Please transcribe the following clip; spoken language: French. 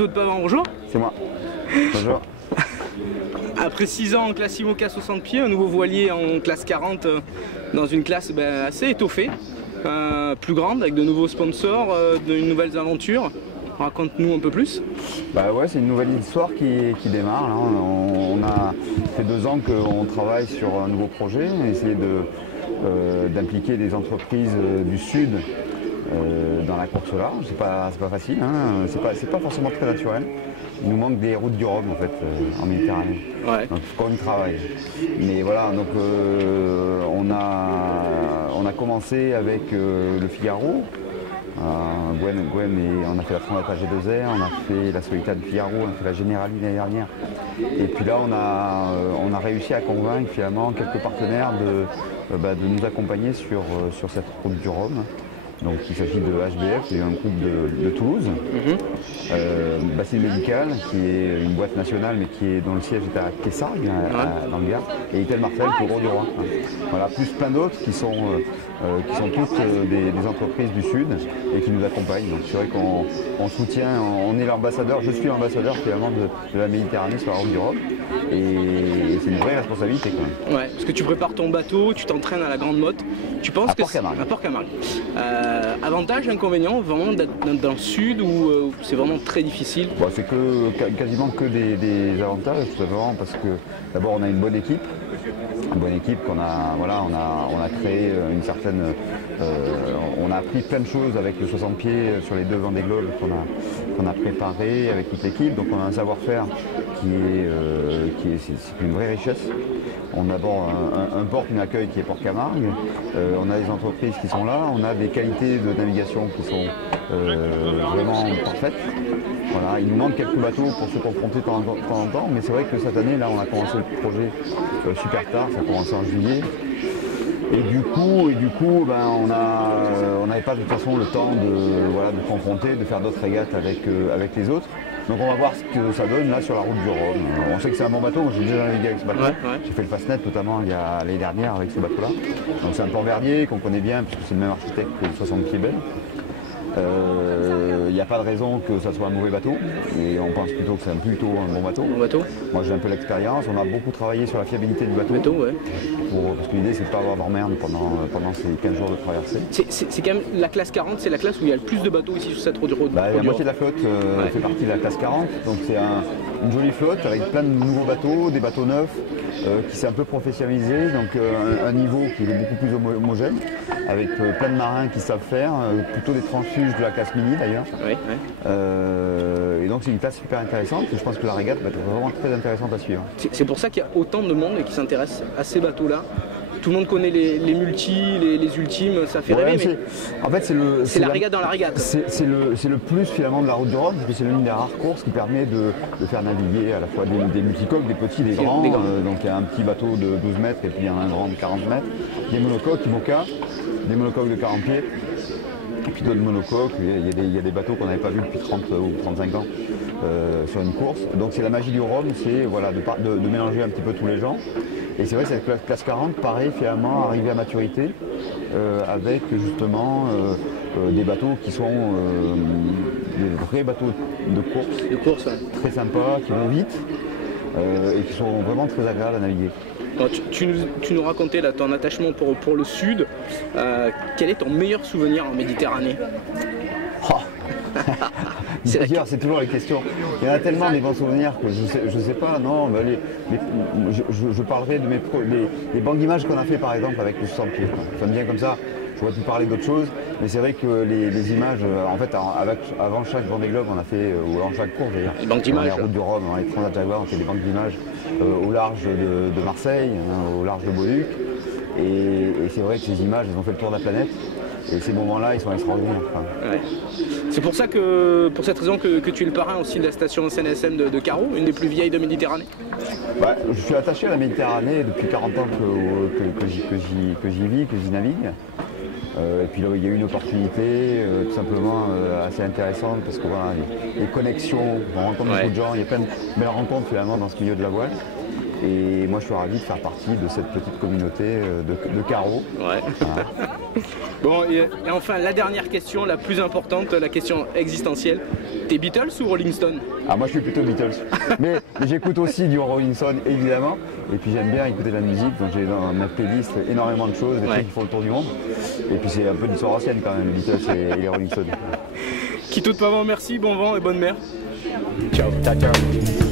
Vito de Pavant, bonjour. C'est moi. Bonjour. Après 6 ans en classe IMOCA 60 pieds, un nouveau voilier en classe 40 dans une classe assez étoffée, plus grande, avec de nouveaux sponsors, de nouvelles aventures. Raconte-nous un peu plus. Bah ouais, c'est une nouvelle histoire qui démarre. Là. On a fait 2 ans qu'on travaille sur un nouveau projet, essayer d'impliquer des entreprises du Sud dans la course là. C'est pas facile, hein. C'est pas forcément très naturel. Il nous manque des routes du Rhum en fait en Méditerranée. Ouais. Donc il faut qu'on y travaille. Mais voilà, donc on a commencé avec le Figaro. Gwen et on a fait la Fondata G2R, on a fait la Solitaire de Figaro, on a fait la Generali l'année dernière. Et puis là on a réussi à convaincre finalement quelques partenaires de nous accompagner sur cette route du Rhum. Donc il s'agit de HBF, qui est un groupe de Toulouse, Bacille Médical, qui est une boîte nationale mais dont le siège est à Kessargues, dans le Gard, et Itel Marcel, pour Gros du Roi. Voilà, plus plein d'autres qui sont toutes des entreprises du Sud et qui nous accompagnent. Donc c'est vrai qu'on soutient, on est l'ambassadeur, je suis l'ambassadeur finalement de la Méditerranée sur la route du Rhum, et c'est une vraie responsabilité quand même. Ouais, parce que tu prépares ton bateau, tu t'entraînes à la Grande Motte, tu penses que c'est à Port-Camargue. Avantage, inconvénient, vraiment d'être dans le sud où c'est vraiment très difficile? Bon, c'est quasiment que des avantages, tout simplement parce que d'abord on a une bonne équipe qu'on a, voilà, on a créé une certaine, on a appris plein de choses avec le 60 pieds sur les 2 Vendée Globe qu'on a préparé avec toute l'équipe. Donc on a un savoir-faire c'est une vraie richesse. On a d'abord un port qui nous accueille qui est Port-Camargue, on a des entreprises qui sont là, on a des qualités de navigation qui sont vraiment parfaites. Voilà, il nous manque quelques bateaux pour se confronter de temps en temps, mais c'est vrai que cette année, là, on a commencé le projet super tard, ça a commencé en juillet. Et du coup on n'avait pas de toute façon le temps de confronter, de faire d'autres régates avec les autres. Donc on va voir ce que ça donne là sur la route du Rhum. On sait que c'est un bon bateau, moi j'ai déjà navigué avec ce bateau. Ouais. J'ai fait le Fastnet notamment l'année dernière avec ce bateau-là. Donc c'est un port Verdier qu'on connaît bien puisque c'est le même architecte que le 60 pieds belle. Il n'y a pas de raison que ça soit un mauvais bateau, et on pense plutôt que c'est plutôt un bon bateau. Moi j'ai un peu l'expérience, on a beaucoup travaillé sur la fiabilité du bateau, ouais. Parce que l'idée c'est de ne pas avoir d'emmerde pendant ces 15 jours de traversée. C'est quand même la classe 40, c'est la classe où il y a le plus de bateaux ici sur cette route du Rhum. La moitié de la flotte fait partie de la classe 40, donc c'est une jolie flotte avec plein de nouveaux bateaux, des bateaux neufs, qui s'est un peu professionnalisé, donc un niveau qui est beaucoup plus homogène, avec plein de marins qui savent faire, plutôt des transfuges de la classe mini d'ailleurs. Oui. Et donc c'est une classe super intéressante, et je pense que la régate va être vraiment très intéressante à suivre. C'est pour ça qu'il y a autant de monde qui s'intéresse à ces bateaux-là. Tout le monde connaît les multis, les ultimes, ça fait rêver, mais en fait, c'est la régate dans la régate. C'est le plus finalement de la route du Rhum, parce que c'est l'une des rares courses qui permet de faire naviguer à la fois des multicoques, des petits, des grands. Donc il y a un petit bateau de 12 mètres et puis il y a un grand de 40 mètres. Des monocoques, IMOCA, des monocoques de 40 pieds. Et puis d'autres monocoques, il y a des bateaux qu'on n'avait pas vus depuis 30 ou 35 ans sur une course. Donc c'est la magie du Rhum, c'est voilà, de mélanger un petit peu tous les genres. Et c'est vrai que cette classe 40, pareil, finalement, arrivé à maturité, avec justement des bateaux qui sont des vrais bateaux de course, très sympas, qui vont vite et qui sont vraiment très agréables à naviguer. Alors, tu nous racontais là, ton attachement pour le Sud. Quel est ton meilleur souvenir en Méditerranée? C'est toujours la question. Il y en a tellement des bons souvenirs que je sais pas, non, je parlerai de les banques d'images qu'on a fait par exemple avec le 60 pieds. Ça me vient comme ça, je pourrais te parler d'autres choses, mais c'est vrai que les images, en fait, avant chaque Vendée Globe, on a fait, ou avant chaque course d'ailleurs, dans la route du Rhum, dans les Transat Jaguar, on fait des banques d'images au large de Marseille, au large de Beauluc, et c'est vrai que ces images, elles ont fait le tour de la planète. Et ces moments-là, ils sont extraordinaires. Ouais. C'est pour ça que, pour cette raison que tu es le parrain aussi de la station SNSM de Carreau, une des plus vieilles de Méditerranée. Je suis attaché à la Méditerranée depuis 40 ans que j'y vis, que j'y navigue. Et puis là, il y a eu une opportunité tout simplement assez intéressante parce que voilà, les connexions, on rencontre beaucoup de gens, il y a plein de belles rencontres finalement dans ce milieu de la voile. Et moi je suis ravi de faire partie de cette petite communauté de carreaux. Ouais. Voilà. Bon, et enfin la dernière question, la plus importante, la question existentielle. T'es Beatles ou Rolling Stone? Ah, moi je suis plutôt Beatles, mais j'écoute aussi du Rolling Stone évidemment, et puis j'aime bien écouter de la musique, donc j'ai dans ma playlist énormément de choses, des trucs qui font le tour du monde, et puis c'est un peu d'histoire ancienne quand même, les Beatles et les Rolling Stones. Qui tout pas vent, merci, bon vent et bonne mer. Ciao. Ciao, ciao.